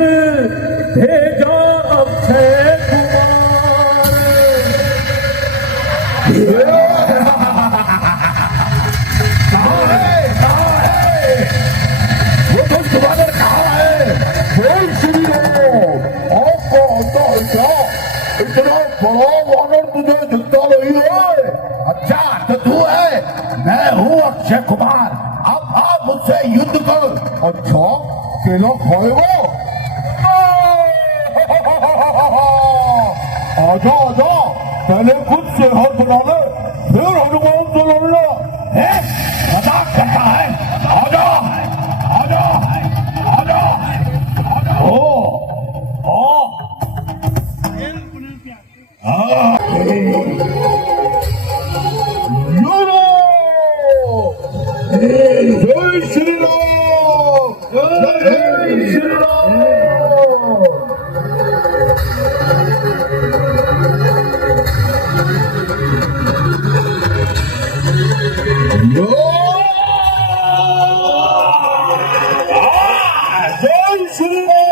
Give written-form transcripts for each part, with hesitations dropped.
भेजा अक्षय कुमार। कहाँ है वो दुष्ट वानर कहाँ है? बोल श्री राम, आपका आता है क्या? इतना बड़ा वानर तुझे दिखता नहीं है? अच्छा तो तू है? मैं हूँ अक्षय कुमार, अब आप मुझसे युद्ध कर। अच्छा केला खाएगा? आजा आजा, पहले खुद से हाथ बना ले, फिर हनुमान से लड़ना है। मजाक करता है? आजा आजा आजा आजा। जय श्री राम, जय श्री राम। जय श्री राम।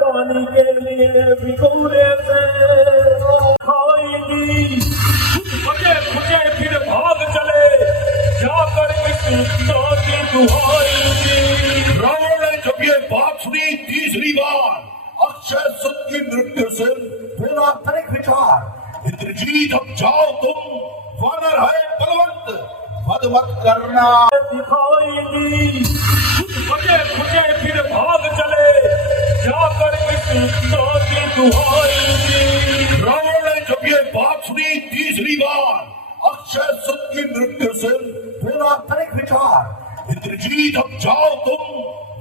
पानी के लिए भिगोने से खाएगी, बचे खुचे फिर भाग चले, जाकर इस की दुहाई। रावण ने जब ये बात सुनी तीसरी बार, अक्षय सुत की मृत्यु से बोला तनिक विचार। इंद्रजीत अब जाओ तुम, वानर है बलवंत, वध मत करना। दिखाएगी, बचे खुचे फिर भाग चले, जाकर इस की दुहाई। रावण ने जब ये बात सुनी तीसरी बार, अक्षय सुत की मृत्यु से बोला तनिक विचार। इंद्रजीत अब जाओ तुम,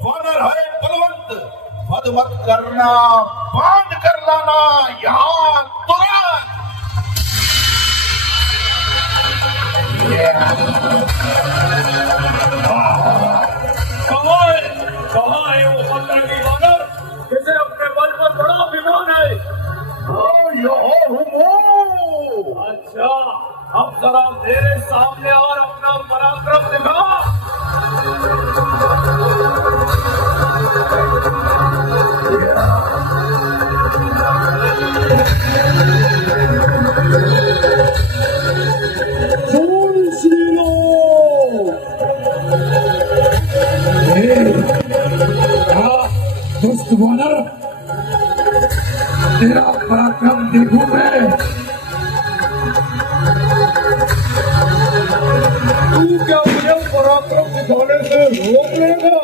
वानर है बलवंत, वध मत करना, बांध कर लाना यहाँ तुरंत। कहाँ है वो सतरंगी वानर जिसे अपने बल पर बड़ा अभिमान है? अच्छा, अब जरा मेरे सामने और अपना पराक्रम दिखा। दुष्ट वानर, तेरा पराक्रम देखूं मैं। तू क्या मुझे पराक्रम दिखाने से रोक लेगा?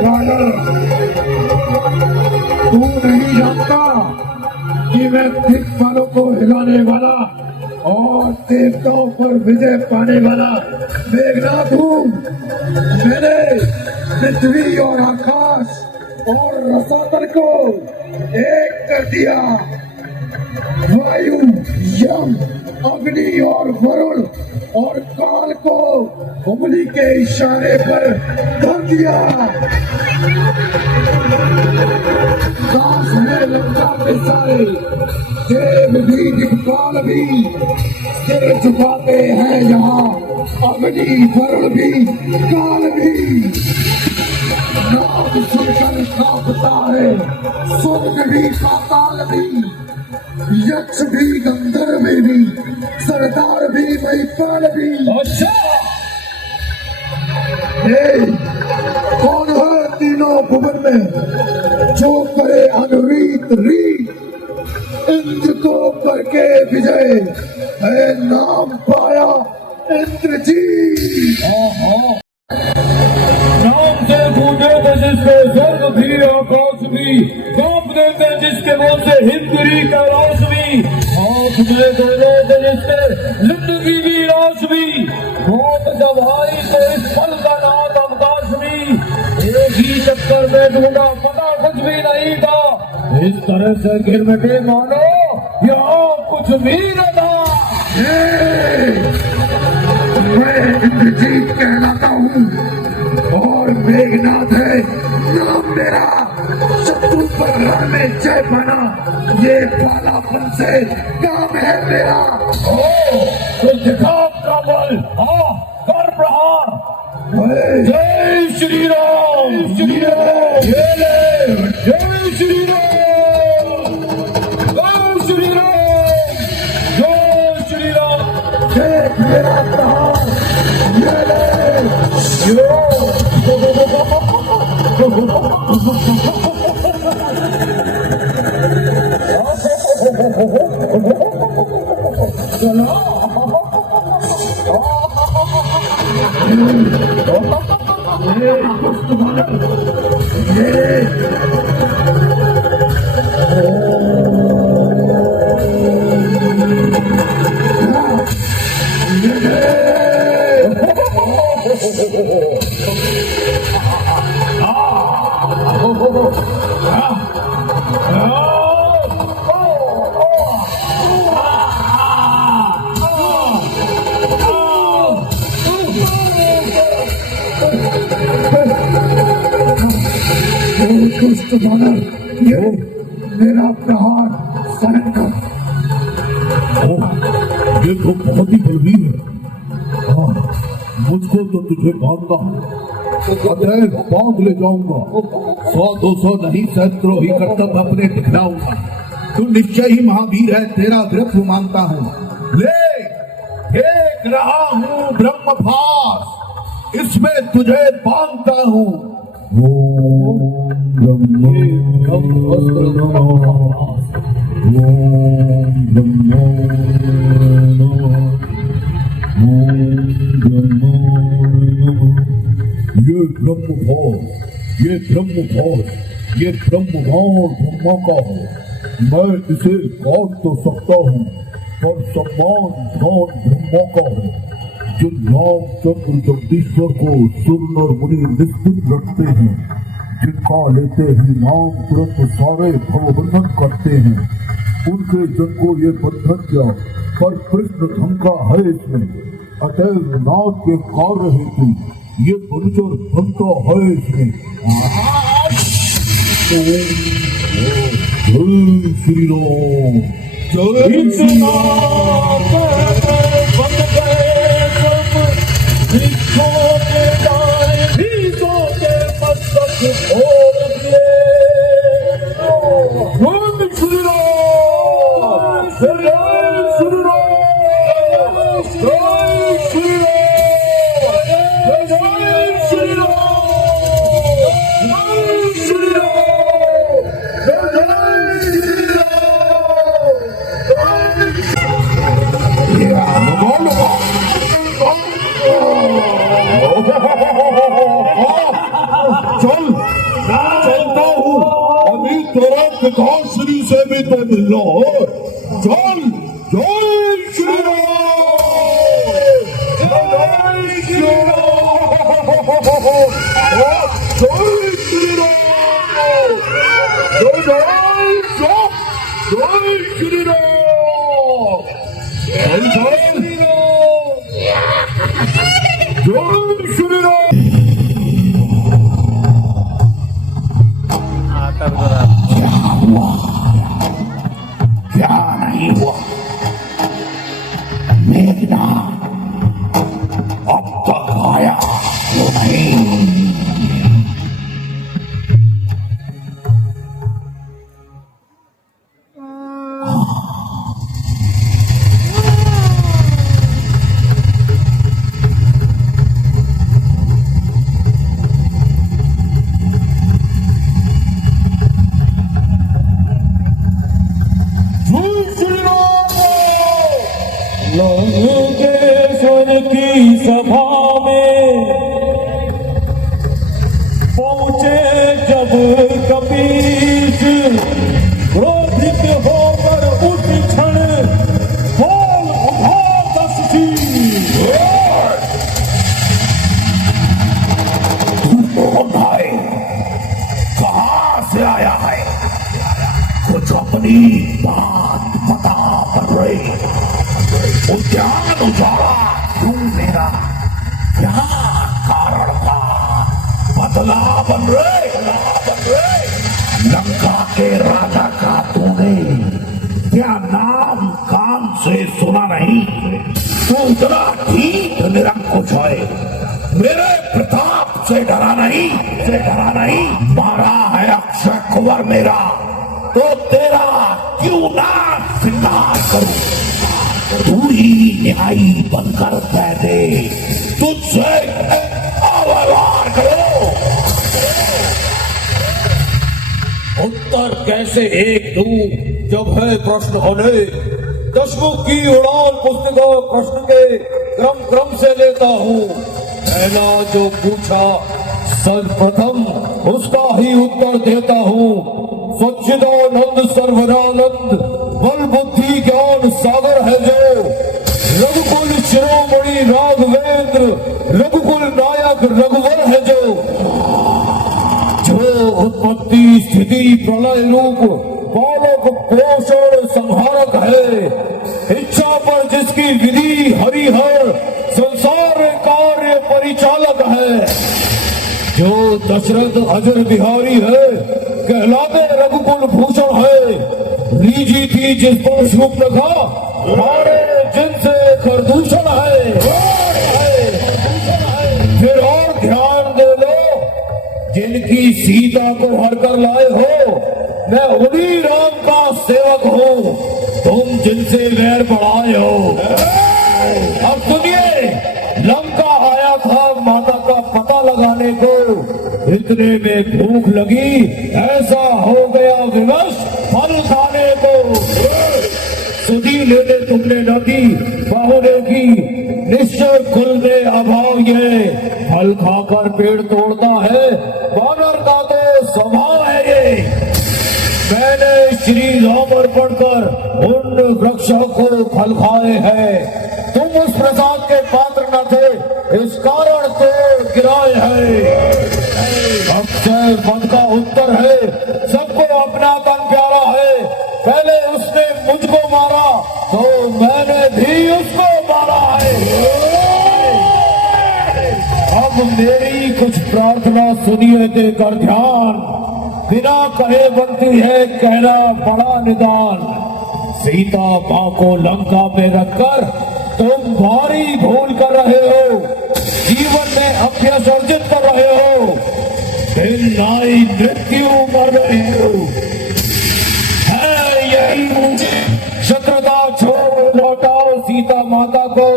वानर, तू नहीं जानता कि मैं दिक्पालों को हिलाने वाला और देवताओं पर विजय पाने वाला मेघनाथ हूँ। मैंने पृथ्वी और आकाश और रसातल को एक कर दिया। वायु, यम अग्नि और वरुण और काल को उंगली के इशारे पर धर दिया। सांस में लंका के सारे देव भी दिक्पाल भी सिर झुकाते हैं यहाँ, अग्नि वरुण भी काल भी। नाम सुनकर कांपता है स्वर्ग भी पाताल भी, यक्ष भी गंधर्व भी सरदार भी महिपाल भी। अच्छा कौन है तीनों भुवन में जो करे अनुरीत रीत, इंद्र को करके विजय है नाम पाया इंद्रजीत। नाम से गूंजे थे जिसके स्वर्ग भी आकाश भी, कांपते थे जिसके मुंह से हिमगिरी कैलाश भी, हाथ में दोनों थे जिसके जिंदगी भी लाश भी, मौत जब आई तो इस पल का नाम अवकाश भी, एक ही चक्कर में ढूंढा पता कुछ भी नहीं था, इस तरह से गिर बैठे मानो यहाँ कुछ भी न था। मैं इंद्रजीत कहलाता हूँ और मेघनाथ है नाम मेरा, शत्रु पर रण में जय बना ये पालापन से काम है मेरा। तो दिखा अपना बल, हाँ कर प्रहार। जय श्री राम, श्री राम, जय श्री राम, जय श्री राम, जय श्री राम। देख मेरा प्रहार, ये ले यो। दुष्ट बानर, ये मेरा प्रहार सहन कर। ये तो बहुत ही बलवीर है। हाँ, मुझको तो तुझे बांधना अतः बांध ले जाऊंगा। 100-200 नहीं सहस्त्रों ही कर्तव्य अपने दिखलाऊंगा। तू निश्चय ही महावीर है, तेरा द्रव्य मानता हूँ। ले देख रहा हूँ ब्रह्मभास, इसमें तुझे बांधता हूँ। ये ब्रह्मभास ब्रह्मा का है। मैं इसे काट तो सकता हूँ, पर सम्मान ध्यान ब्रह्मा का है। जिन रामचंद्र जगदीश्वर को सुर और मुनि निश्चित रखते हैं, जिनका लेते ही नाम तुरंत सारे भवबंधन करते हैं, उनके जन को ये बंधन क्या पर कृष्ण धन का है इसमें। अतएव नाथ के कार्य हेतु ये बंजर बनता है इसमें। जय श्री राम, जय श्री राम। चलता हूँ, अभी तेरा पिताश्री से भी तो मिलना है। चल, जय श्री राम, जय श्री राम, जय श्री राम, जय श्री राम। मेघनाथ अब तक आया क्यों नहीं? लंकेश्वर की सभा में पहुंचे जब कपीस, क्रोधित होकर उस क्षण बोल उठा दस्ती। तू कौन है? कहां से आया है? कुछ अपनी बात बता कर रहे। उद्यान उजाड़ा क्यों मेरा? क्या कारण था? बदला बन रहे। लंका के राजा का तूने क्या नाम कान से सुना नहीं? तू इतना ठीक निरंकुश है, मेरे प्रताप से डरा नहीं। मारा है अक्षय कुंवर मेरा, तो तेरा क्यों ना स्वीकार करूं? तू ही न्यायी बनकर बैठे, तुझसे व्यवहार करो। उत्तर कैसे एक दूं जब है प्रश्न अनेक। दशमुख की उड़ान पुस्तक प्रश्न के क्रम से लेता हूँ। पहला जो पूछा सर्वप्रथम उसका ही उत्तर देता हूँ। सच्चिदानंद सर्वरानंद बल बुद्धि ज्ञान सागर है जो, रघुकुल शिरोमणि राघवेंद्र रघुकुल नायक रघुवर है जो उत्पत्ति स्थिति प्रलय रूप पालक पोषण संहारक है। इच्छा पर जिसकी विधि हरिहर संसार कार्य परिचालक है। जो दशरथ अजर बिहारी है, कहलाते रघुकुल भूषण है। लीजी थी जिस पर शूर्पणखा, मारे जिनसे खरदूषण है। फिर और ध्यान दे लो, जिनकी सीता को हर कर लाए हो, मैं उन्हीं राम का सेवक हूँ। तुम जिनसे वैर बढ़ाए हो। अब सुनिए, लंका आया था माता का पता लगाने को। इतने में भूख लगी, ऐसा हो गया विवश फल खाने को। सुधी लेने तुमने न दी, बाहुने की निश्चय कुल में अभाव ये। फल खाकर पेड़ तोड़ता है, वानर का तो स्वभाव है ये। मैंने श्री राम अर्पण कर उन वृक्षों को फल खाए हैं। तुम उस प्रसाद के पात्र न थे, इस कारण तो गिराए हैं। अक्षय पद का उत्तर है, सबको अपना तन प्यारा है। पहले उसने मुझको मारा तो मैंने भी उसको मारा है। अब मेरी कुछ प्रार्थना सुनिए देकर ध्यान। बिना कहे बनती है कहना बड़ा निदान। सीता माँ को लंका में रखकर तुम भारी भूल कर रहे हो। जीवन में अभ्यास अर्जित कर रहे हो, दिन नाई मृत्यु मर रहे हो। है यही शत्रुता छोड़ लौटाओ सीता माता को।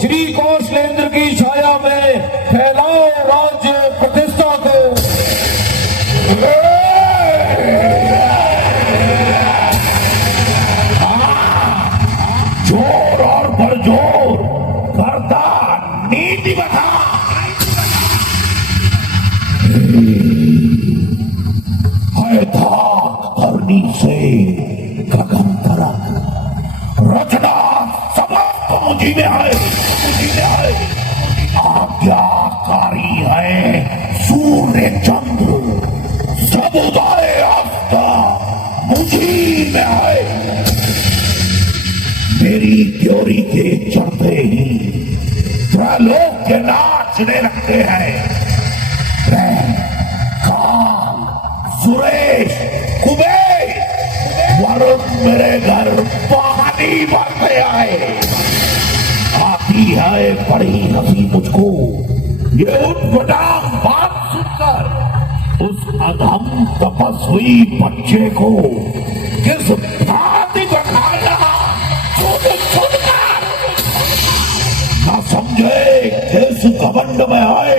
श्री कौशलेंद्र की छाया में फैलाओ राज्य प्रतिष्ठा को। जोर और बरजोर करता नीति बता। है धाक धरनी से गगन तरफ, रचना समस्त मुझी में है। आज्ञाकारी है सूर्य चंद्र, सब उदय अस्त मुझी में है। मेरी त्योरी के चढ़ते ही त्रैलोक के नाचने लगते हैं। मैं, काल, सुरेश, कुबेर, वरुण मेरे घर पानी भरते आए। लगती है बड़ी हंसी मुझको ये उठपटांग बात सुनकर उस अधम तपस्वी बच्चे को किस भांति बखाना सुनकर न समझे किस घमंड में आए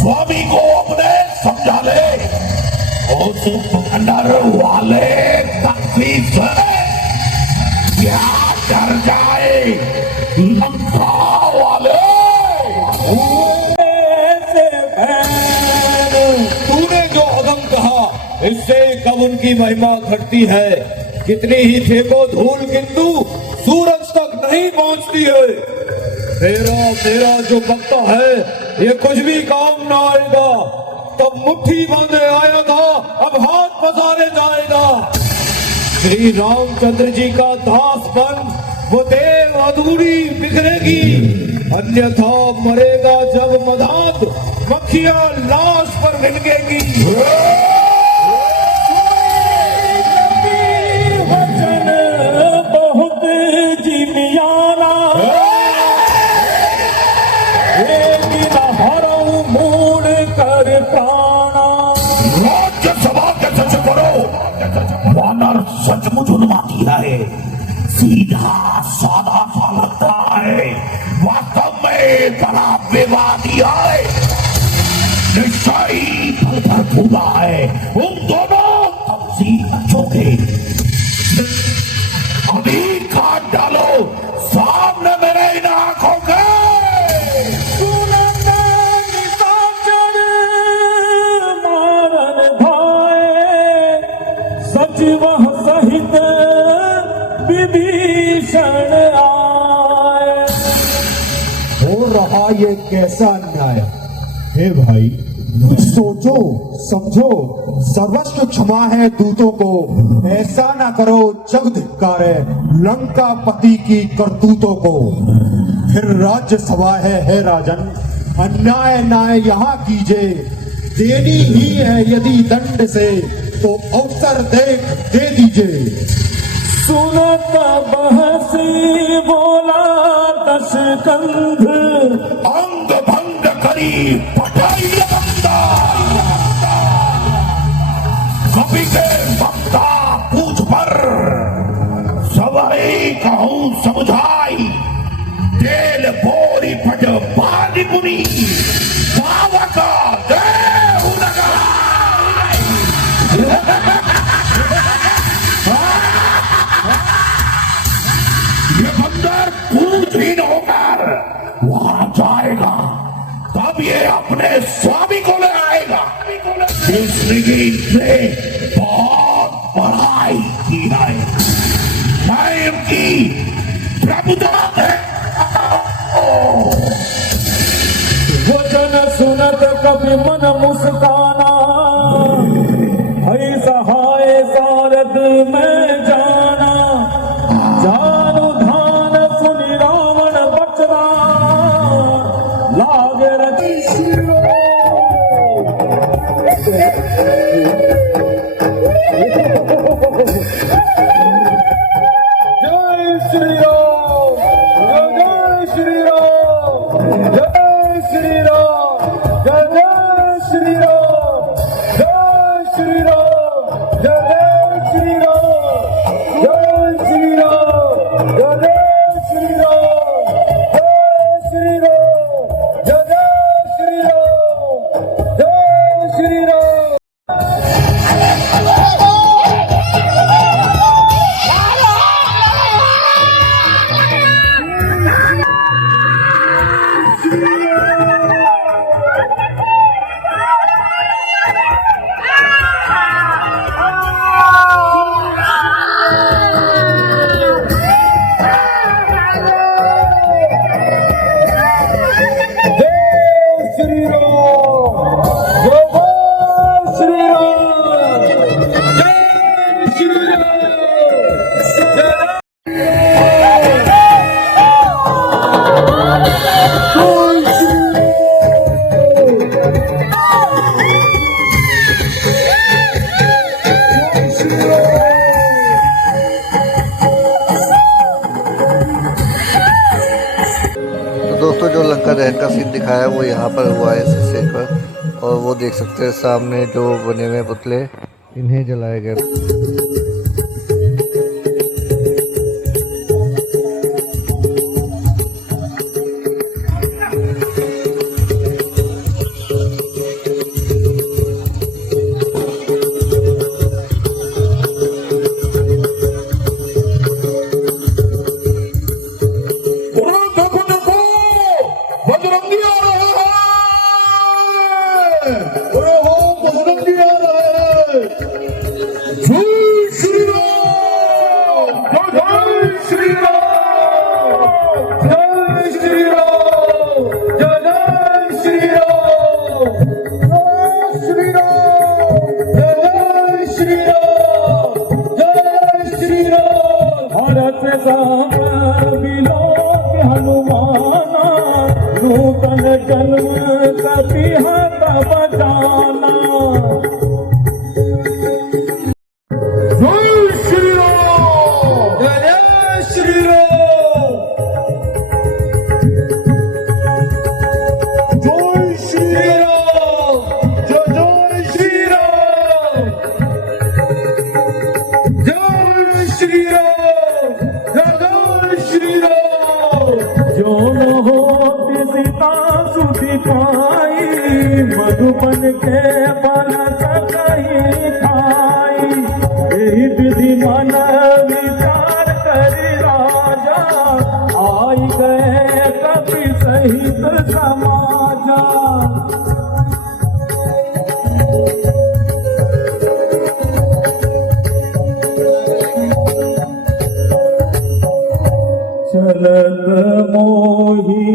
स्वामी को अपने समझा ले उस अंडर वाले तकलीफ से क्या डर जाए लंका वाले। तूने जो अदम कहा इससे कब उनकी महिमा घटती है। कितनी ही फेंको धूल किंतु सूरज तक नहीं पहुंचती है। तेरा जो बकता है ये कुछ भी काम ना आएगा। तब मुट्ठी बांधे आया था अब हाथ पसारे जाएगा। श्री रामचंद्र जी का दास बन वो देव अधूरी बिखरेगी अन्यथा मरेगा जब मदात मक्खियां लाश पर भिनकेगी। वचन बहुत जीवियाना लेकिन हरऊ मूड कर प्राणा। राज्य सभा के सच करो वानर सचमुच उन्मादी है सीधा साधा सा लगता है वास्तव में बड़ा विवादी है निश्चयी फल पर फूला है उन दोनों तमसी बच्चों के अभी काट डालो सामने मेरे इन आंखों के। वह सहित विभीषण आए। हो रहा ये कैसा अन्याय हे भाई सोचो समझो सर्वस्व क्षमा है दूतों को ऐसा ना करो जग धिक्कारे लंका पति की करतूतों को। फिर राज्य सभा है राजन अन्याय न्याय यहाँ कीजिए देनी ही है यदि दंड से तो अवसर देख दे दीजिए। सुनत बहसी बोला दशकंध अंग भंग करी पटाई बंदा कभी के ममता पूछ पर सवाई कहूँ समझाई तेल बोरी पट पानी मुनी बाबा का देव लगा। ये बंदर पूजहीन होकर वहां जाएगा तब ये अपने स्वामी को ले आएगा जिसने की इनसे बहुत बड़ाई की है मैं इनकी प्रभुता है। वचन सुनत कभी मन मुस्काना हई सहाय सारद में जाना जानु धान सुनि रावण बचना लागे रची जय श्री राम जय श्री राम जय श्री राम जय श्री राम जय श्री राम जय श्री राम जय श्री राम जय श्री राम जय श्री राम जय श्री राम जय श्री राम। दोस्तों जो लंका दहन का सीन दिखाया है वो यहाँ पर हुआ है इस स्टेज पर, और वो देख सकते हैं सामने जो बने हुए पुतले, इन्हें जलाया गया। नूतन जन्म कभी हाथ बजाना। जय श्री राम, जय श्री राम, जय श्री राम, जय श्री राम, जय श्री राम, जय श्री राम। जो न हो सीता सुधी पाई, मधुबन के बन सकई खाई। यही विधि मन विचार करी राजा, आई गए कपि सहित समाजा। चलत मोही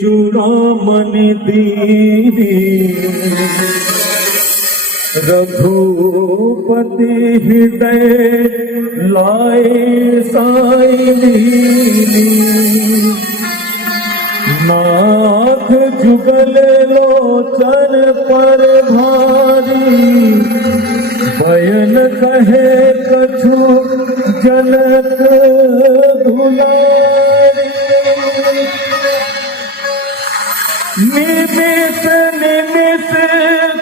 चूड़ामन दीनी, रघुपति हृदय लाए साई लीनी। नाथ जुगल लोचन पर भारी, बयन कहे कछु जनक दुलारी। निमिष निमिष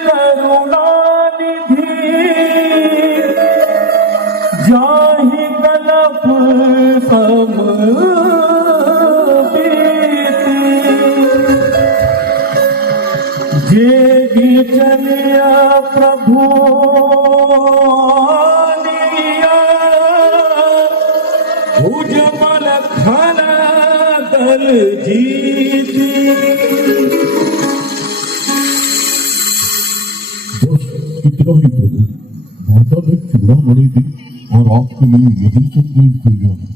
करुणा निधि, जाहि कलप सम बीती। जेगी चलिया प्रभु भुजबल खन दल जीती। बस इतना ही प्रभु, माता ने चूड़ामणि दी और आपके लिए यही संदेश भेजा है।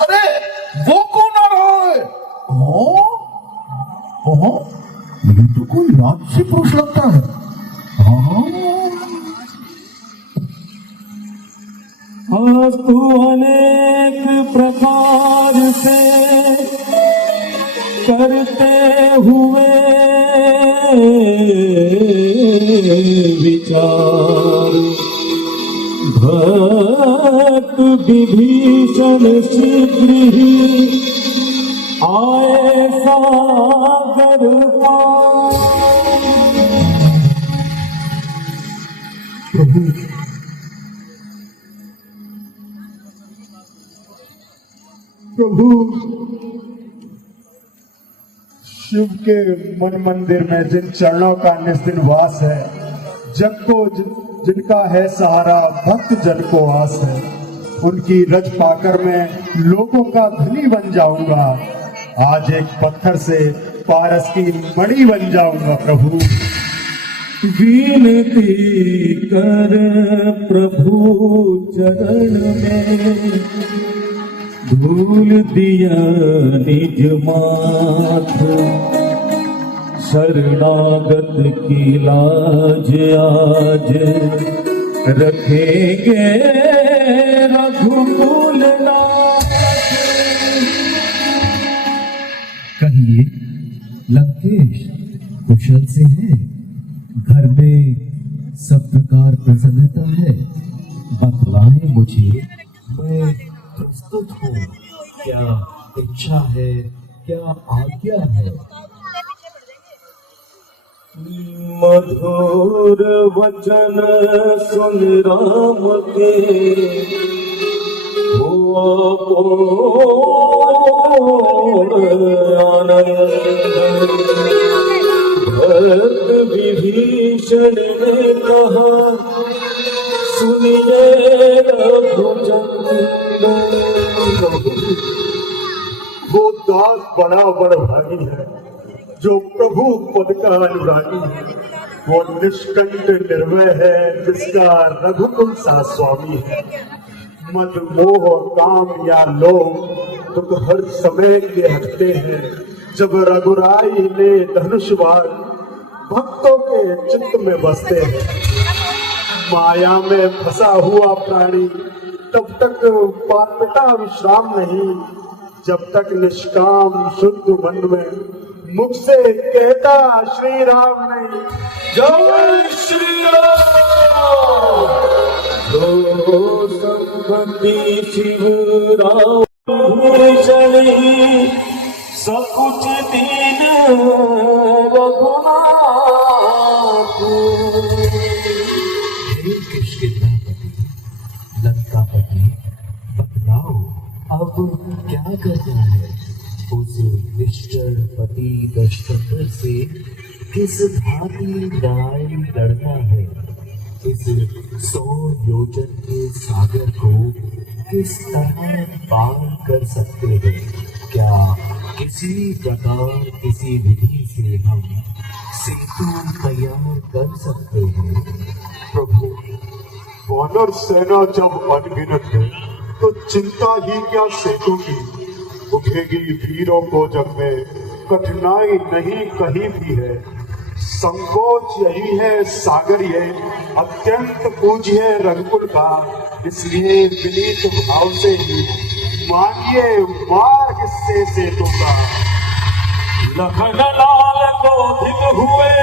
अरे वो कौन आ रहा है? हाँ, ये तो कोई राक्षसी पुरुष लगता है। हाँ, अस्तु अनेक प्रकार से करते हुए विचार, भक्त विभीषण शीघ्र ही आए सागर पार। प्रभु प्रभु, शिव के मन मंदिर में जिन चरणों का निस्दिन वास है, जग को जिनका है सहारा, भक्त जन को आस है, उनकी रज पाकर मैं लोगों का धनी बन जाऊंगा। आज एक पत्थर से पारस की मणि बन जाऊंगा। प्रभु विनती कर प्रभु चरण में, धूल दिया निज माथ। शरणागत की लाज आज रखेंगे रघुकुल नाथ। कहिए लंकेश, कुशल से है? घर में सब प्रकार प्रसन्नता है? बतलाएं मुझे, मैं प्रस्तुत हूँ। क्या इच्छा है, क्या आज्ञा है? मधुर वचन सुन राम के हुआ पूर्ण आनंद। भक्त विभीषण ने कहा सुनिए रघुचंद्र। वो दास बड़ा भागी है जो प्रभु पद का अनुरागी है। वो निष्कंठ निर्भय है जिसका रघुकुल सा स्वामी है। मद मोह काम या लोभ दुख हर समय के हटते हैं जब रघुराई ले धनुष बाण भक्तों के चित्त में बसते हैं। माया में फंसा हुआ प्राणी तब तक पापिता विश्राम नहीं जब तक निष्काम शुद्ध मन में मुख से कहता श्री राम नहीं। जय श्री राम। जो संपत्ति शिव राम भूषण सकुच दीन रघुनाथ। हे किष्किंधापति, लंकापति, बतलाओ अब क्या करना है? उस निश्चर पति दशरथ से किस भांति न्याय लड़ना है? इस 100 योजन के सागर को किस तरह पार कर सकते हैं? क्या किसी प्रकार किसी विधि से हम सेतु तैयार कर सकते हैं? प्रभु, वानर सेना जब अनगिनत है तो चिंता ही क्या सेतु की। उठेगी वीरों को जब में कठिनाई नहीं कहीं भी है। संकोच यही है सागर ये अत्यंत पूज्य रघुकुल का। इसलिए विनीत भाव से ही मानिए मार्ग से सेतु का। लखन लाल क्रोधित हुए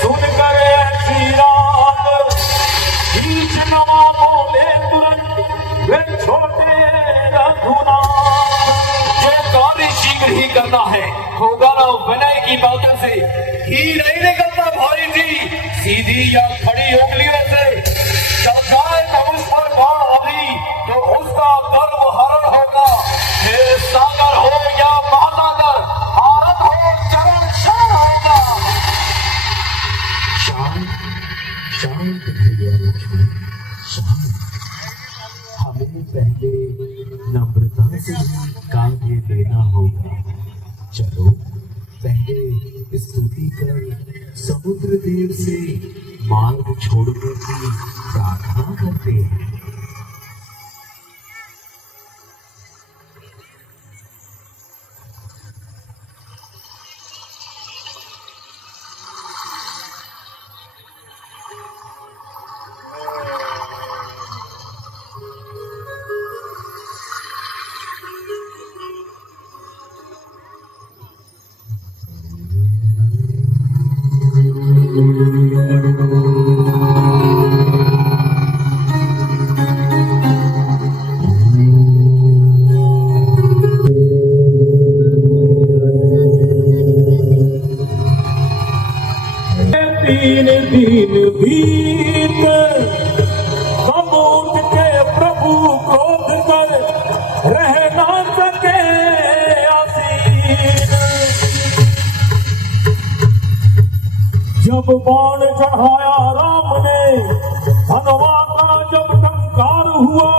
सुनकर ऐसी रात। बीच नवा बोले तुरंत वे छोटे रघुनाथ। ये कार्य शीघ्र ही करना है, होगा ना विनय की बातों से। ही नहीं निकलता भारी जी सीधी या खड़ी उंगलियों से। जब जाए धनुष पर बाण अभी तो उसका गर्व हरण होगा। हे सागर हो या महासागर, भारत हो चरण शरण होगा। शांत शांत भैया लक्ष्मण, शांत। हमें पहले नम्रता से ही कार्य लेना होगा। चलो पहले स्तुति कर समुद्र देव से मार्ग छोड़ने की प्रार्थना करते हैं। तीन दिन बीत तब उठ के प्रभु क्रोध कर रह ना सके आसीन। जब बाण चढ़ाया राम ने धनवा का जब टंकार हुआ।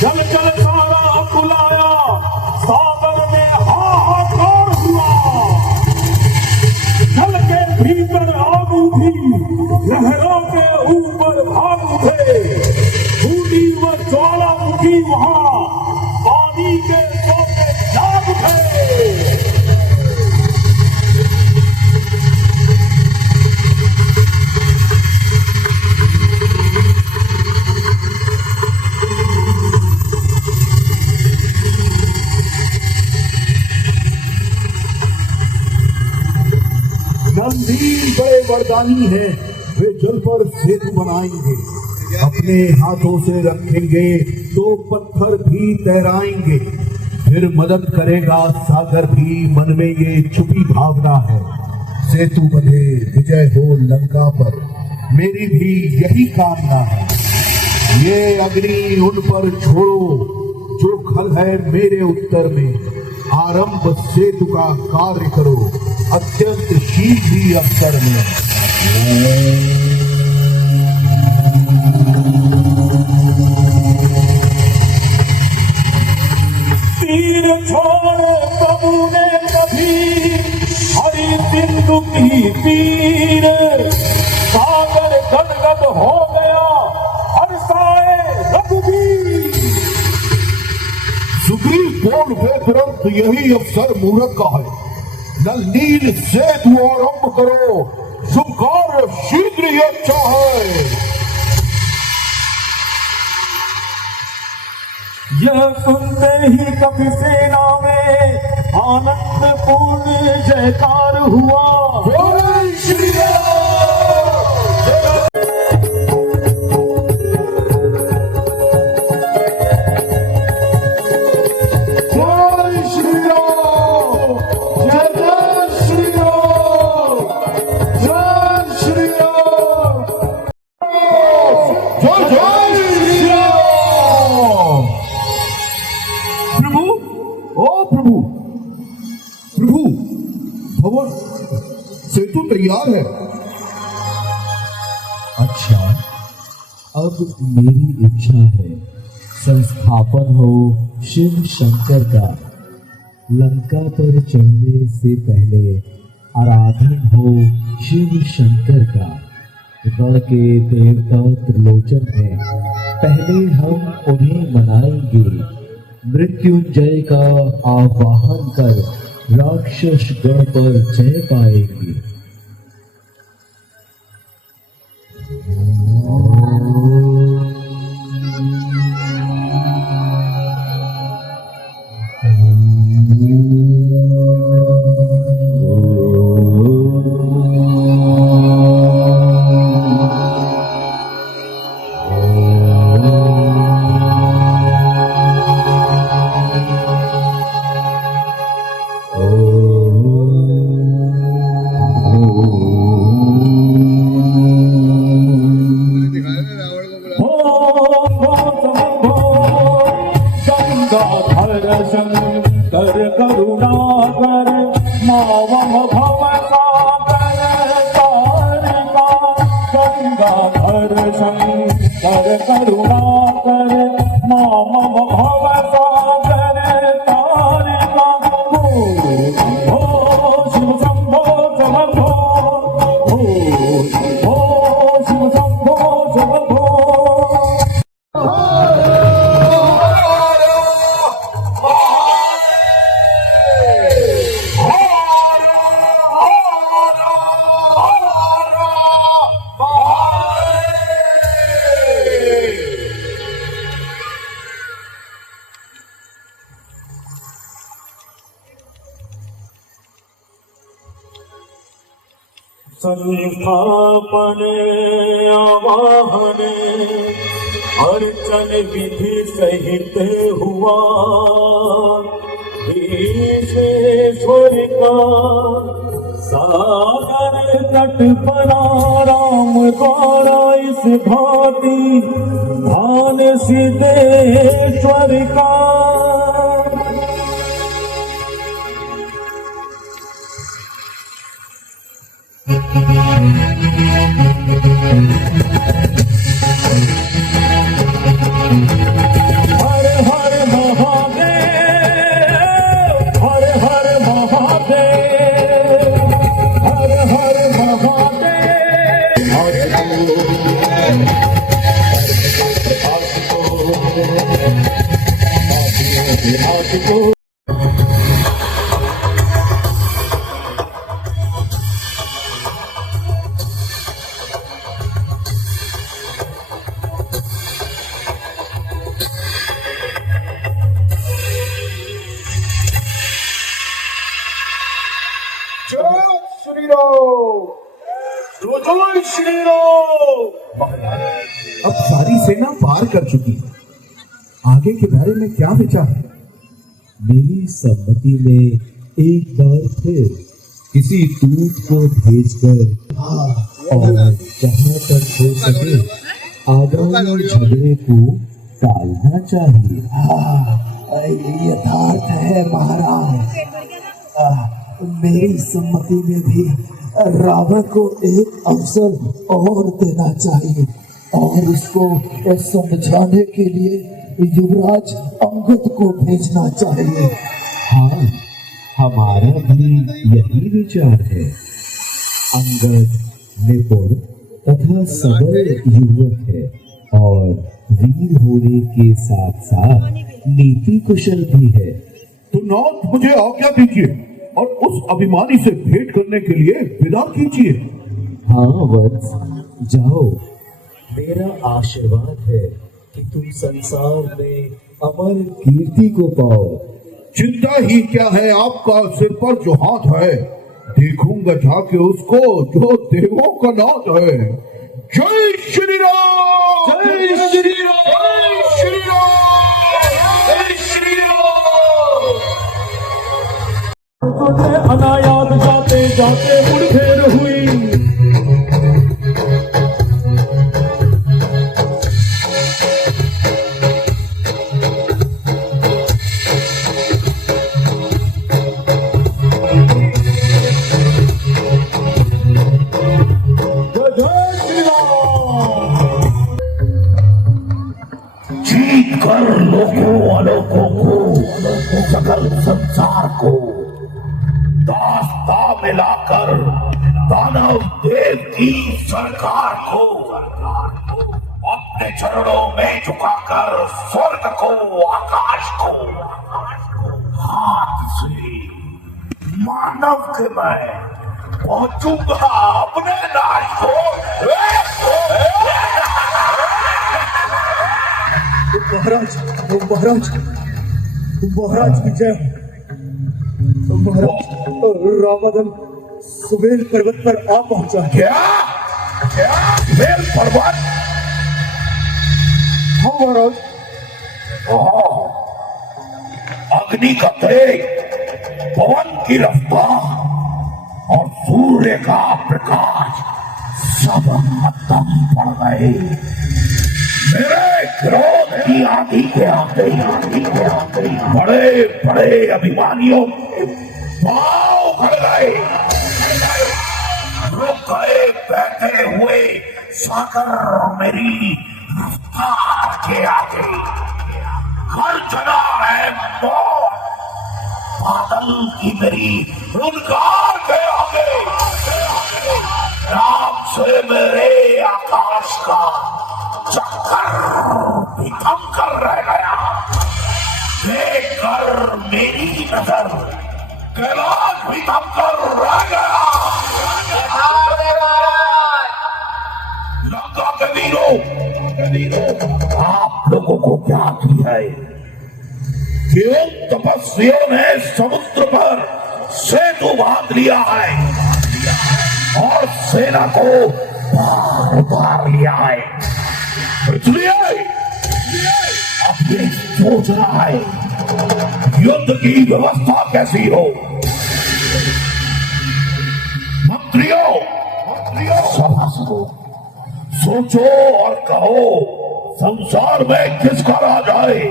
जल जल सारा बुलाया सागर में हाहाकार हुआ। जल के भीतर आग उठी लहरों के ऊपर भाग उठे। बूढ़ी व ज्वालामुखी वहां पानी के सोते जाग उठे। गंभीर बड़े वरदानी है, वे जल पर सेतु बनाएंगे। अपने हाथों से रखेंगे तो पत्थर भी तैराएंगे, फिर मदद करेगा सागर भी, मन में ये छुपी भावना है। सेतु बंधे विजय हो लंका पर, मेरी भी यही कामना है। ये अग्नि उन पर छोड़ो जो खल है मेरे उत्तर में, आरंभ सेतु का कार्य करो अत्यंत शीघ्र ही अवसर में। तीर छोड़ प्रभु ने कभी हरि सिंधु की तीर, सागर गदगद हो गया हर्षाए रघुवीर। सुग्रीव बोल वे तुरंत, यही अवसर मुहूर्त का है। नल नील सेतु आरंभ करो, शुभ कार्य शीघ्र ही अच्छा है। यह सुनते ही कपि सेना में आनंद पूर्ण जयकार हुआ। बोले श्री राम। जय श्री राम, जय जय श्री राम, जय श्री राम, जय जय श्री राम। प्रभु, ओ प्रभु, प्रभु, भवन सेतु तैयार है। अच्छा, अब मेरी इच्छा है संस्थापन हो शिव शंकर का। लंका पर चढ़ने से पहले आराधन हो शिव शंकर का। रण के देवता त्रिलोचन है, पहले हम उन्हें मनाएंगे। मृत्युंजय का आवाहन कर राक्षस गण पर जय पाएंगे। शंकर करुणाकर नावम भव सागर तारिका। गंगाधर शंकर करुणाकर नावम भव सागर तारिका। भो शिव शंभो शंभो, भो शिव शंभो शंभो। संस्थापन आवाहन अर्चन विधि सहित हुआ। ईश्वर का सागर तट बना राम द्वारा इस भांति ध्यान सिद्धेश्वर का। हर हर महादेव, हर हर महादेव, हर हर महादेव। आशिको जय श्री राम, जय श्री राम। अब सारी सेना पार कर चुकी है, आगे के बारे में क्या विचार है? मेरी सम्मति में एक बार फिर किसी दूत को भेजकर और जहां तक हो सके आगामी झगड़े को टालना चाहिए। ये यथार्थ है महाराज। मेरी सम्मति में भी रावण को एक अवसर और देना चाहिए और उसको समझाने के लिए युवराज अंगद को भेजना चाहिए। हाँ, हमारा भी यही विचार है। अंगद निपुण तथा सबल युवक है और वीर होने के साथ साथ नीति कुशल भी है। तो नाथ मुझे आज्ञा दीजिए और उस अभिमानी से भेंट करने के लिए विदा कीजिए। हाँ वत्स, जाओ। मेरा आशीर्वाद है कि तुम संसार में अमर कीर्ति को पाओ। चिंता ही क्या है, आपका सिर पर जो हाथ है, देखूंगा जाके उसको जो देवों का नाथ है। जय श्री राम, जय श्री राम, जय श्री राम, जय श्री राम। तुझे अनायात जाते जाते मुठभेड़ हुई। जीत कर लोगों अलोकों को, सकल संसार को दास्ता मिलाकर दानव देव की सरकार को अपने चरणों में झुकाकर स्वर्ग को, आकाश को हाथ से मानव के मैं पहुंचूंगा अपने राज को। महाराज, महाराज, महाराज की जय हो। महाराज, रामादन सुमेल पर्वत पर आ पहुंचा है। क्या क्या सुमेल पर्वत? हाँ महाराज। अग्नि का तेज, पवन की रफ्तार और सूर्य का प्रकाश सब खत्म पड़ गए। मेरे क्रोध की आंधी के आते बड़े बड़े अभिमानियों के पांव खड़ गए, रुक गए बहते हुए सागर मेरी रफ्तार के आगे। गर्जना है मौत बादल की मेरी हुंकार के आगे। राम से मेरे आकाश का चक्कर भी थम कर रह गया। देख कर मेरी नजर कैलाश भी थम कर रह गया। लंका के वीरों, आप लोगों को क्या है कि उन तपस्वियों ने समुद्र पर सेतु बांध लिया है और सेना को पार उतार लिया है। इसलिए अब ये सोच रहा है युद्ध की व्यवस्था कैसी हो। मंत्रियों, सभासदों, सोचो और कहो संसार में किसका राज आए।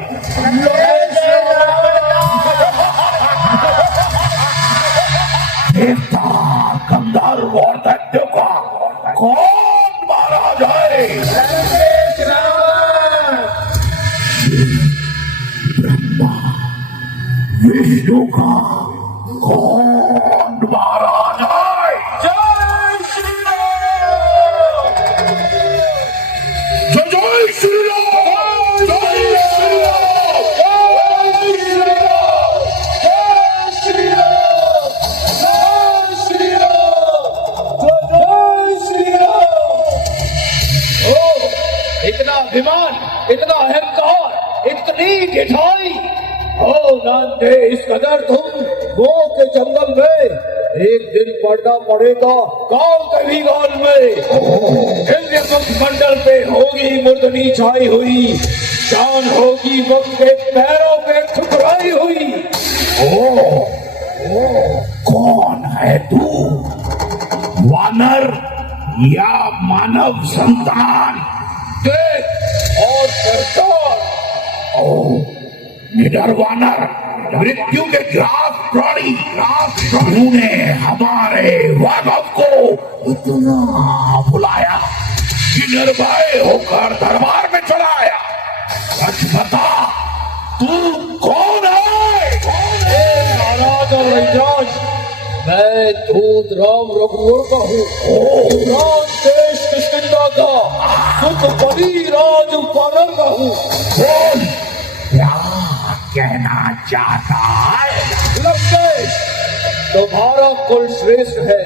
देवता, गंधर्व और दैत्यों का कौन मारा जाए। ब्रह्मा विष्णु का कौन मारा जाए। जय श्री राम, जय श्री राम, जय श्री राम, जय श्री राम, जय श्री राम, जय श्री राम, जय श्री राम। ओ, इतना अभिमान, इतना अहंकार, इतनी ढिठाई, ओ नानते इस कदर तुम वो के जंगल में एक दिन पढ़ना पड़ेगा काल कभी गाल में। इंद्र मुख मंडल पे होगी मुर्दनी छाई हुई, जान होगी वक्त के पैरों पे ठुकराई हुई। कौन है तू, वानर या मानव संतान? देख और सरदार, निडर वानर, मृत्यु के ग्रास प्राणी, तूने हमारे वैभव को इतना भुलाया कि निर्भय होकर दरबार में चलाया। सच बता, तू कौन है? महाराज और रैजान, मैं दूत राम रघुवर का हूँ। राज देश किष्किंधा का सुत बली राज पालन का हूँ। बोल, क्या कहना चाहता है? लंकेश, तुम्हारा कुल श्रेष्ठ है।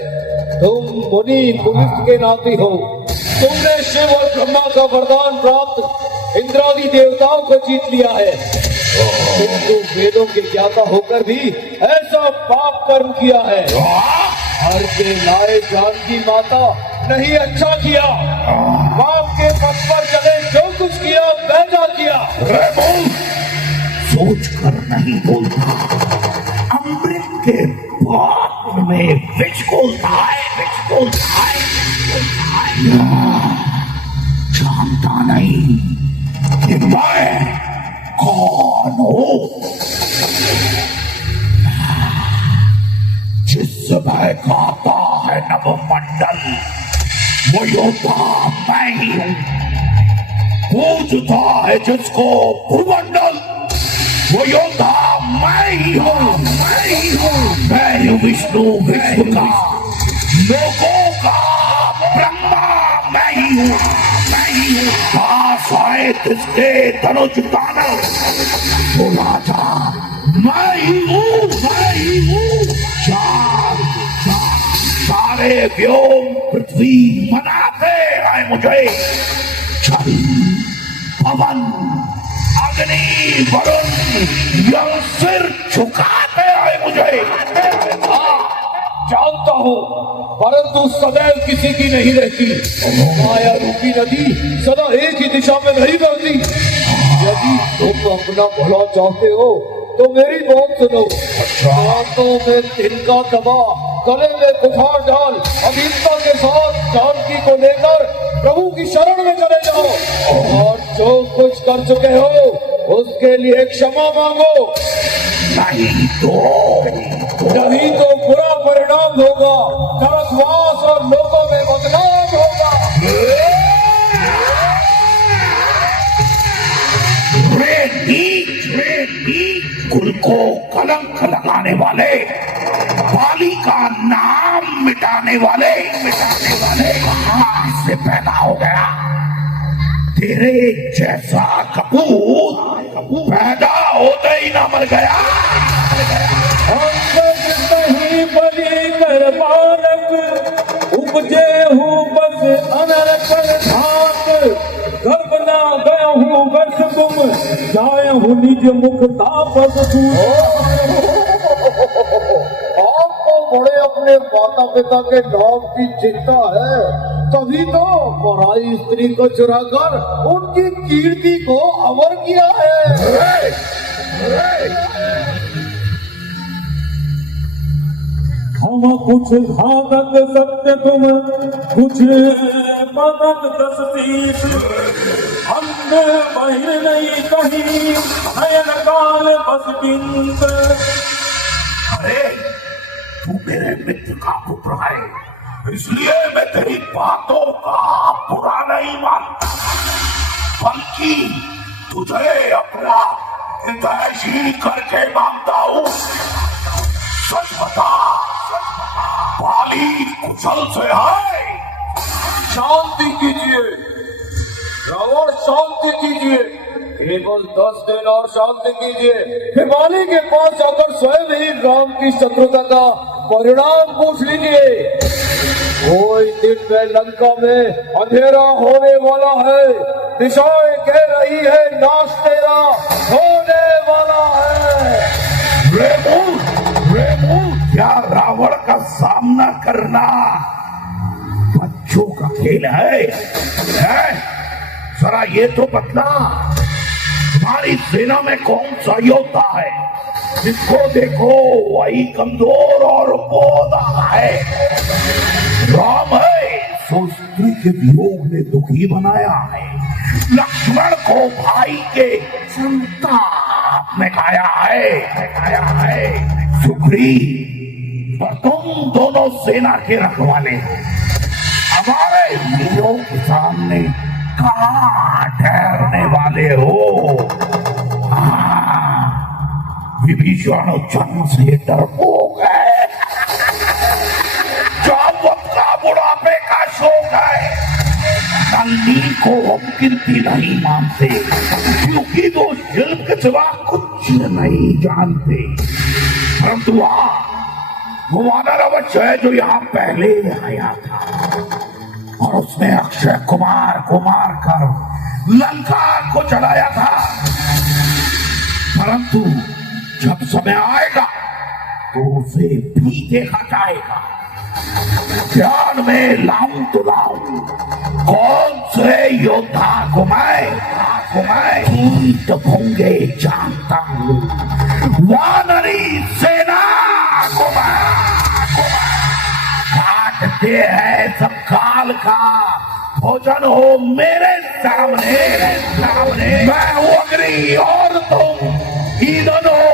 तुम मुनि कुलिष्ठ के नाती हो। तुमने शिव और ब्रह्मा का वरदान प्राप्त इंद्रादि देवताओं को जीत लिया है, किंतु वेदों के ज्ञाता होकर भी ऐसा पाप कर्म किया है। हर के लाए जानकी माता नहीं अच्छा किया। पाप के पथ पर चले जो कुछ किया वैसा किया। सोच कर नहीं बोलता, अमृत के पात्र में विष घोलता है। जानता नहीं कि मैं कौन हूँ? जिस समय गाता है नवमंडल, वो योद्धा मैं ही हूँ। पूजता है जिसको भूमंडल, वो योद्धा मैं ही हूँ। मैं विष्णु विश्व का, लोगों का ब्रह्मा मैं ही हूँ। पास आए किसके धनुष दानव, तो राजा मैं ही हूँ। सारे व्योम पृथ्वी मनाते हैं मुझे। जल, पवन, अग्नि, वरुण यह सिर झुकाते हैं मुझे। जानता हूँ, परंतु सदैव किसी की नहीं रहती। माया रूपी नदी सदा एक ही दिशा में नहीं बहती। यदि तुम अपना भला चाहते हो तो मेरी बात सुनो। हाथों में तिनका दबा, गले में कुठार डाल, अधीनता के साथ जानकी को लेकर प्रभु की शरण में चले जाओ और जो कुछ कर चुके हो उसके लिए क्षमा मांगो। नहीं तो बुरा परिणाम होगा, नरकवास और लोगों में बदनाम होगा। कुल को कलंक लगाने वाले, बाली का नाम मिटाने वाले कहाँ से पैदा हो गया? तेरे जैसा कपूर पैदा होते ही ना मर गया। नहीं बलि कर बालक, उपजे हूँ बस अनर्थ धात। गर्भ ना गया हूँ वर्ष तुम, जाए हूँ निज मुख तापस तू। आपको बड़े अपने माता पिता के नाम की चिंता है, तभी तो पराई स्त्री को चुराकर उनकी कीर्ति को अमर किया है। हम कुछ घातक सत्य तुम, कुछ पदक 10-30। हमने बहिर नहीं कहीं, नयन काल बस किंत। अरे तू मेरे मित्र का पुत्र है, इसलिए मैं तेरी बातों का बुरा नहीं मानता, बल्कि तुझे अपना हितैषी करके मानता हूँ। सच बता, बाली कुशल से है? शांति कीजिए रावण, शांति कीजिए। केवल 10 दिन और शांति कीजिए। हिमालय के पास जाकर स्वयं ही राम की शत्रुता का परिणाम पूछ लीजिए। कोई दिन में लंका में अंधेरा होने वाला है, दिशाएं कह रही है नाश तेरा होने वाला है। रेमू, क्या रावण का सामना करना बच्चों का खेल है? जरा ये तो बतला, तुम्हारी सेना में कौन सा योद्धा है जिसको देखो वही कमजोर और बोधा है? राम है सो स्त्री के वियोग ने दुखी बनाया है, लक्ष्मण को भाई के संताप में खाया है। सुग्रीव और तुम दोनों सेना के रखवाले हमारे वीरों के सामने कहाँ ठहरने वाले हो? विभीषण जन्म से डरपोक है, जामवंत का बुढ़ापे का शौक है, नंदी को हम कीर्ति नहीं मानते क्योंकि वो शिल्प के सिवा कुछ नहीं जानते। परंतु वो वानर अवश्य है जो यहाँ पहले आया था और उसने अक्षय कुमार को मारकर लंका को चढ़ाया था। परंतु जब समय आएगा तो उसे भी देखा जाएगा। ध्यान में लाऊं तो लाऊं कौन से योद्धा को मैं कीट भूंगे जानता हूँ, वानरी सेना को मैं काटते हैं सब काल का भोजन हो मेरे सामने। मैं हूँ अग्नि और तुम ही दोनों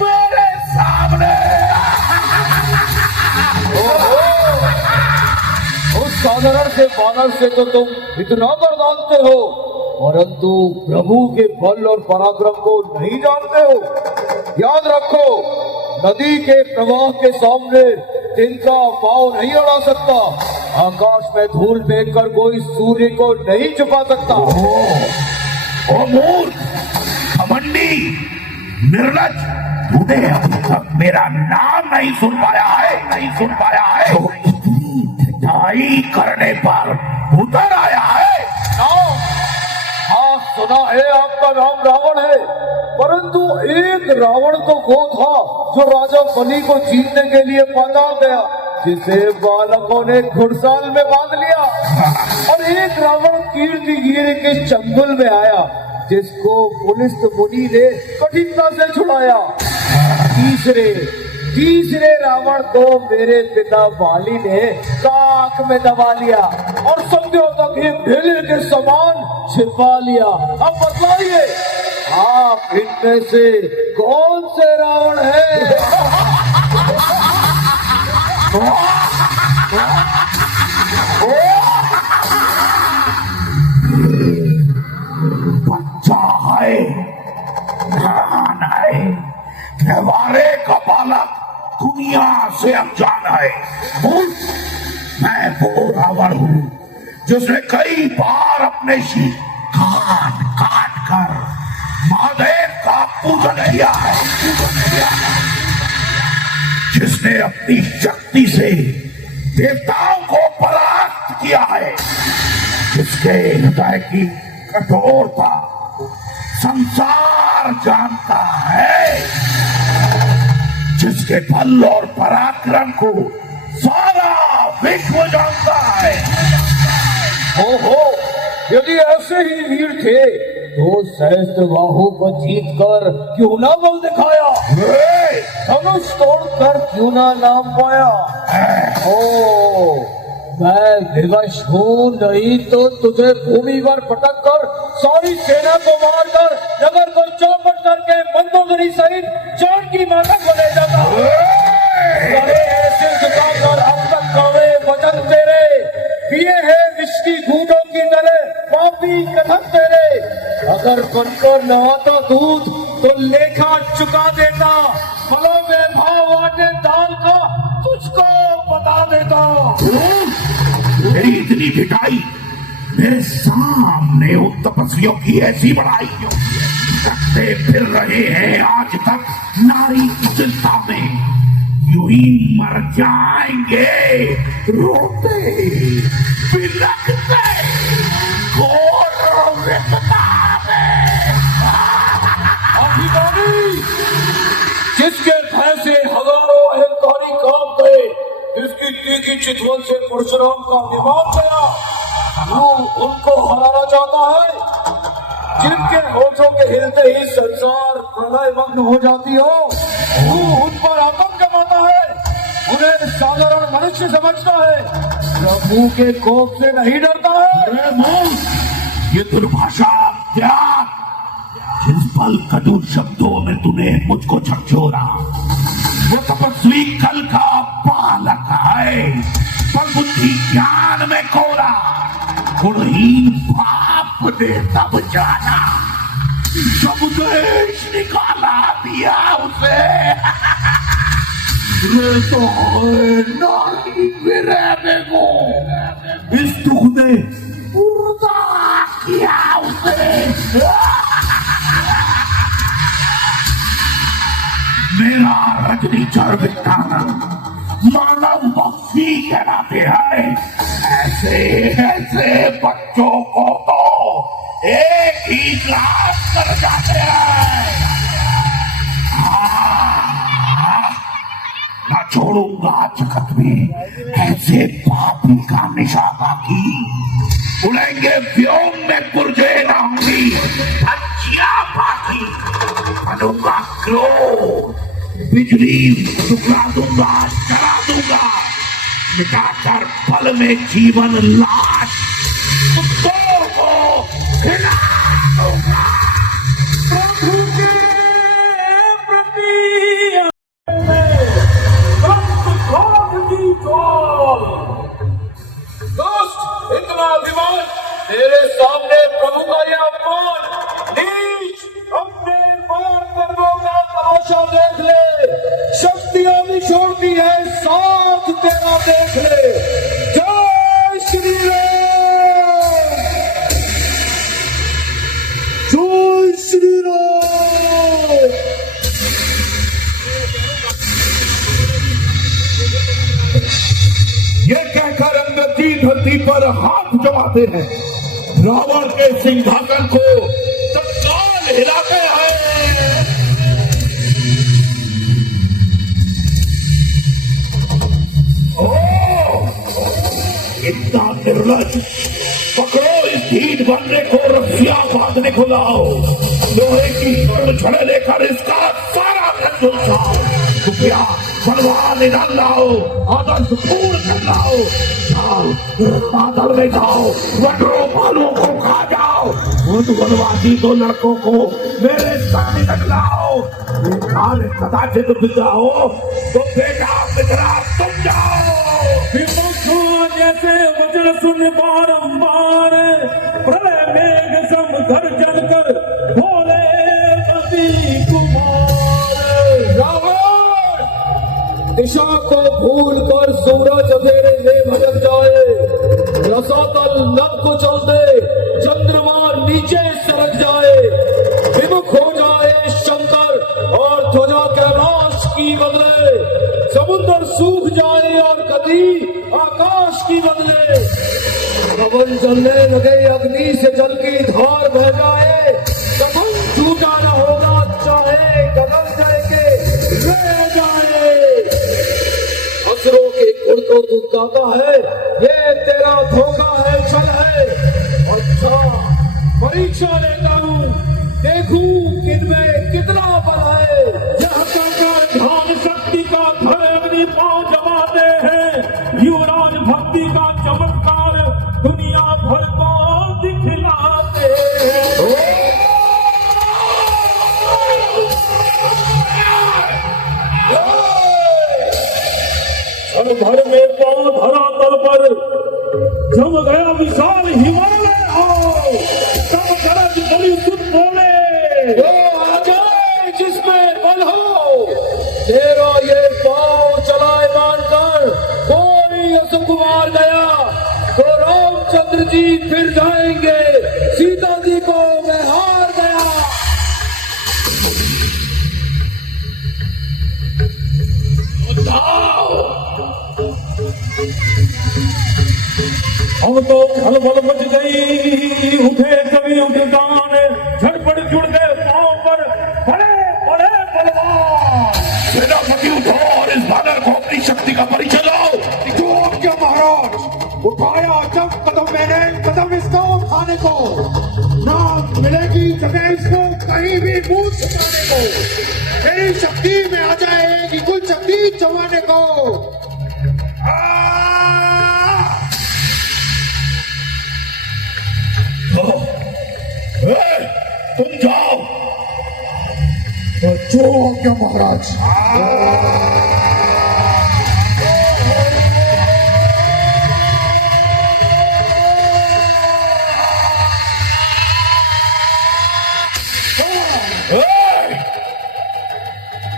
मेरे सामने। उस साधारण से वानर से तो तुम इतना बरदानते हो, परंतु प्रभु के बल और पराक्रम को नहीं जानते हो। याद रखो, नदी के प्रवाह के सामने तिनका पांव नहीं अड़ा सकता, आकाश में धूल फेंककर कोई सूर्य को नहीं छुपा सकता। ओ मूर्ख, घमंडी, निर्लज, तूने अभी तक मेरा नाम नहीं सुन पाया है तो इतनी पिटाई करने पर उतर आया है। हाँ, सुना है आपका नाम रावण है, परंतु एक रावण तो वो था जो राजा बलि को जीतने के लिए पाताल गया, जिसे बालकों ने घुड़साल में बांध लिया। और एक रावण कीर्तिगिरी के चंगुल में आया, जिसको पुलिस मुनि ने कठिनता से छुड़ाया। तीसरे रावण को मेरे पिता बाली ने काख में दबा लिया और सदियों तक एक ढेले के समान छिपा लिया। अब बतलाइए, आप इनमें से कौन से रावण है? बच्चा है, नान है, व्यवहारे का बालक दुनिया से अनजान है। मैं वो रावण हूँ जिसने कई बार अपने शीश काट कर महादेव का पूजन किया है, जिसने अपनी शक्ति से देवताओं को परास्त किया है, जिसके हृदय की कठोरता संसार जानता है, जिसके बल और पराक्रम को सारा विश्व जानता है। ओहो, यदि ऐसे ही वीर थे तो सहस्त्रबाहु को जीत कर क्यों ना बल दिखाया, धनुष तोड़कर क्यों ना नाम पाया। ओ, मैं विवश हूँ, नहीं तो तुझे भूमि पर पटक कर सारी सेना को मार कर नगर को चौपट करके मंदोदरी सहित जानकी माता को ले जाता। अरे ऐसे झुकाकर अब तक कड़वे वचन तेरे पिए है विष की घूंटों की तरह पापी कथन तेरे। अगर बनकर नहाता दूध तो लेखा चुका देता, फलों में भाव आटे दाल का तुझको बता देता। मेरी इतनी पिटाई मेरे सामने उन तपस्वियों की ऐसी बड़ाई करते फिर रहे हैं आज तक नारी की चिंता में, यूं ही मर जाएंगे रोते बिलखते घोर विपदा में। जिसके भय से हजारों अहंकारी कांप गए, की चितवन से परशुराम का विमान गया, तू उनको हराना चाहता है जिनके होठों के हिलते ही संसार प्रलय मग्न हो जाती हो। तू उन पर आतंक जमाता है, उन्हें साधारण मनुष्य समझता है, प्रभु के कोप से नहीं डरता है। ये दुर्भाषा त्याग, जिस पल कटु शब्दों में तूने मुझको झकझोरा, वो तपस्वी कल का बालक है, पर बुद्धि ज्ञान में कोरा, गुणहीन पाप ने तब जाना, जब देश निकाला दिया उसे। ये तो नारी विरह को इस दुख ने पूरा किया उसे। मेरा रजनी चढ़ बिताना मानव भक्ति कहलाते हैं। ऐसे ऐसे बच्चों को तो एक ही क्लास कर जाते हैं। ना छोड़ूंगा जगत में ऐसे पापी का निशा बाकी। उड़ेंगे व्योम में पुरजे ना होंगी अच्छिया बाकी। बनूंगा क्रोध, बिजली टुकड़ा दूंगा, चला दूंगा, मिटाकर पल में जीवन लाश कुत्तों को खिला दूंगा। प्रभु के प्रति दोस्त, इतना अभिमान तेरे सामने प्रभु का यह अपमान, नीच, अपने पार कर्मों का तमाशा देख ले। शक्तियां भी छोड़ती है, साथ तेरा देख ले। जय श्री राम, जय श्री राम। ये कहकर अंगद जी धरती पर हाथ जमाते हैं, रावण के सिंहासन को तत्काल हिलाते हैं। ओ, इतना निर्लज, पकड़ो इस ढीठ बनने को, रस्सियां बांधने को लाओ, लोहे की छड़े लेकर इसका सारा धन उठाओ, रुपया बलवान निकाल लाओ, आदर्श पूर्ण कर लाओ, जाओ बादल में जाओ, वटरों बालों को खा जाओ, उन वनवासी दो लड़कों को मेरे सामने तक लाओ। ये काल कदाचित जाओ तो बेटा मित्रा तुम जाओ। जैसे वज्र सुन बारंबार, प्रलय मेघ सम गर्जन कर बोले पति कुमार। दिशा को भूल कर सूरज अंधेरे में भटक जाए, रसातल नभ को चलते चंद्रमा नीचे सरक जाए, विमुख हो जाए शंकर और ध्वजा कैलाश की बदले, समुद्र सूख जाए और गति आकाश की बदले, पवन जलने लगे अग्नि से जल की धार बह जाए, कमल टूटा न होगा चाहे गगन जाएंगे रह जाए। असुरों के गुण को तू गाता है, ये तेरा धोखा है, छल है। अच्छा, परीक्षा लेता हूँ, देखूं किनमें कितना बल है। यह कहकर ध्यान शक्ति का धड़ अग्नि पांव जमाते हैं, युवराज भक्ति का चमत्कार दुनिया भर को दिखलाते हैं। क्षण भर में पांव धरातल पर जम गया विशाल हिमालय, आओ तब गरज बलि सुन बोले, जो आ जाए जिसमें बल हो, तेरा ये पांव चलाए मानकर कोई असुकुमार गया तो रामचंद्र जी फिर जाएंगे, सीता जी को मैं हार गया। अब तो खलबल मच गई, उठे कभी उठदान, झटपट जुड़ गए पांव पर बड़े बड़े बलवान। सेनापति उठो और इस बानर को अपनी शक्ति का परिचय दो। जो क्या उठाया जब कदम मैंने कदम इसको उठाने को, ना मिलेगी जगह इसको कहीं भी मुंह छुपाने को। मेरी शक्ति में आ जाएगी कुल शक्ति जमाने को। तुम जाओ। जो आज्ञा महाराज।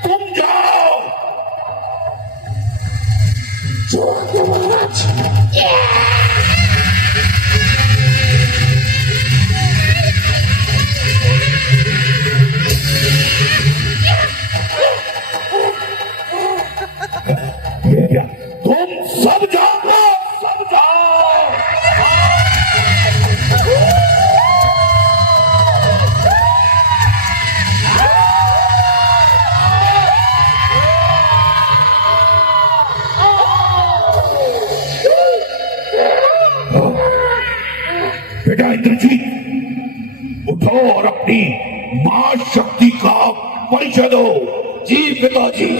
तुम जाओ। जो आज्ञा महाराज। तुम सब जाओ, सब जाओ। बेटा इंद्रजीत, उठो और अपनी मां शक्ति का परिचय दो। जी पिताजी,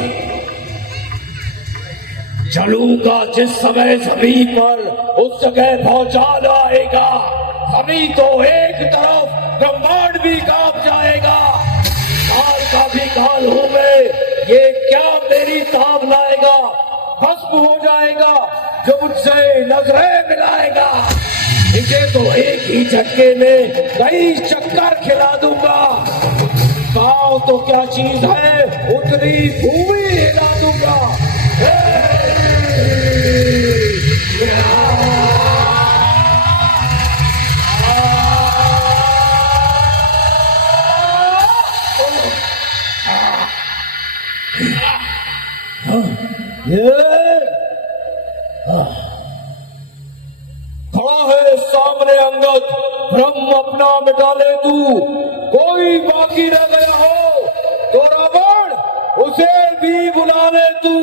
चलूंगा जिस समय जमीन पर उस जगह पहुंचा लाएगा। जमीन तो एक तरफ, ब्रह्मांड भी कांप जाएगा। काल का भी काल हूं मैं, ये क्या मेरी ताब लाएगा। भस्म हो जाएगा जो मुझसे नजरें मिलाएगा। इसे तो एक ही झटके में कई चक्कर खिला दूंगा। गाँव तो क्या चीज है, उतनी भूमि हिला दूंगा। खड़ा है सामने अंगद, ब्रह्म अपना मिटा ले तू। कोई बाकी रह गया हो तो रावण, उसे भी बुला ले तू।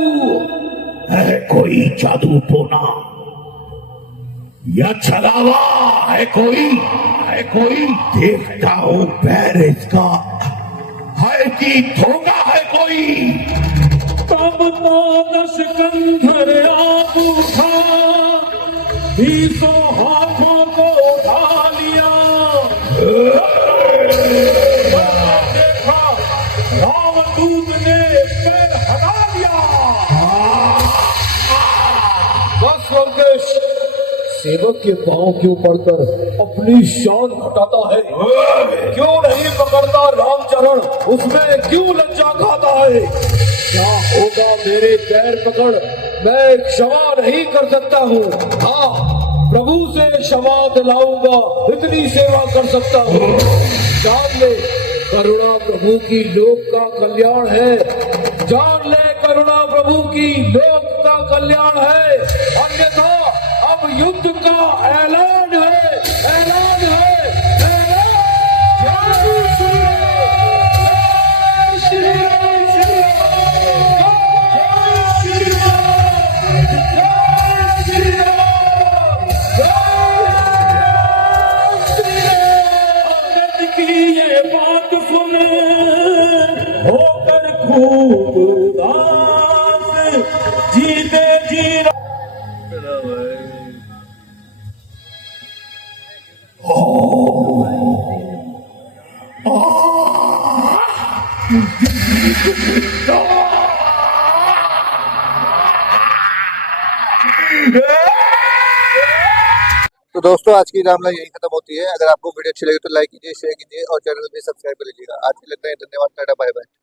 है कोई जादू टोना या छलावा, है कोई देखता हूँ पैर इसका, है कि धोखा है कोई। तब दस कंधर आप उठा, 20 हाथों को उठा लिया। देखा रामदूत ने पैर हटा दिया। बस लंकेश, सेवक के पांव क्यों पड़कर अपनी शान घटाता है? क्यों नहीं पकड़ता रामचरण, उसमें क्यों लज्जा खाता है? क्या होगा मेरे पैर पकड़, मैं क्षमा नहीं कर सकता हूँ। हाँ, प्रभु से क्षमा दिलाऊंगा, इतनी सेवा कर सकता हूँ। जान ले करुणा प्रभु की लोक का कल्याण है। जान ले करुणा प्रभु की लोक का कल्याण है। अन्यथा अब युद्ध का ऐलान है, ऐलान है, ऐलान। जय श्री राम, जय श्री राम, जय श्री राम, जय श्री राम, जय श्री राम। अंगद की ये बात सुन होकर खूब उदास, जीते जी तो दोस्तों आज की रामलीला यही खत्म होती है। अगर आपको वीडियो अच्छी लगी तो लाइक कीजिए, शेयर कीजिए और चैनल भी सब्सक्राइब कर लीजिएगा। आज के लिए इतना ही, धन्यवाद, टाटा, बाय बाय।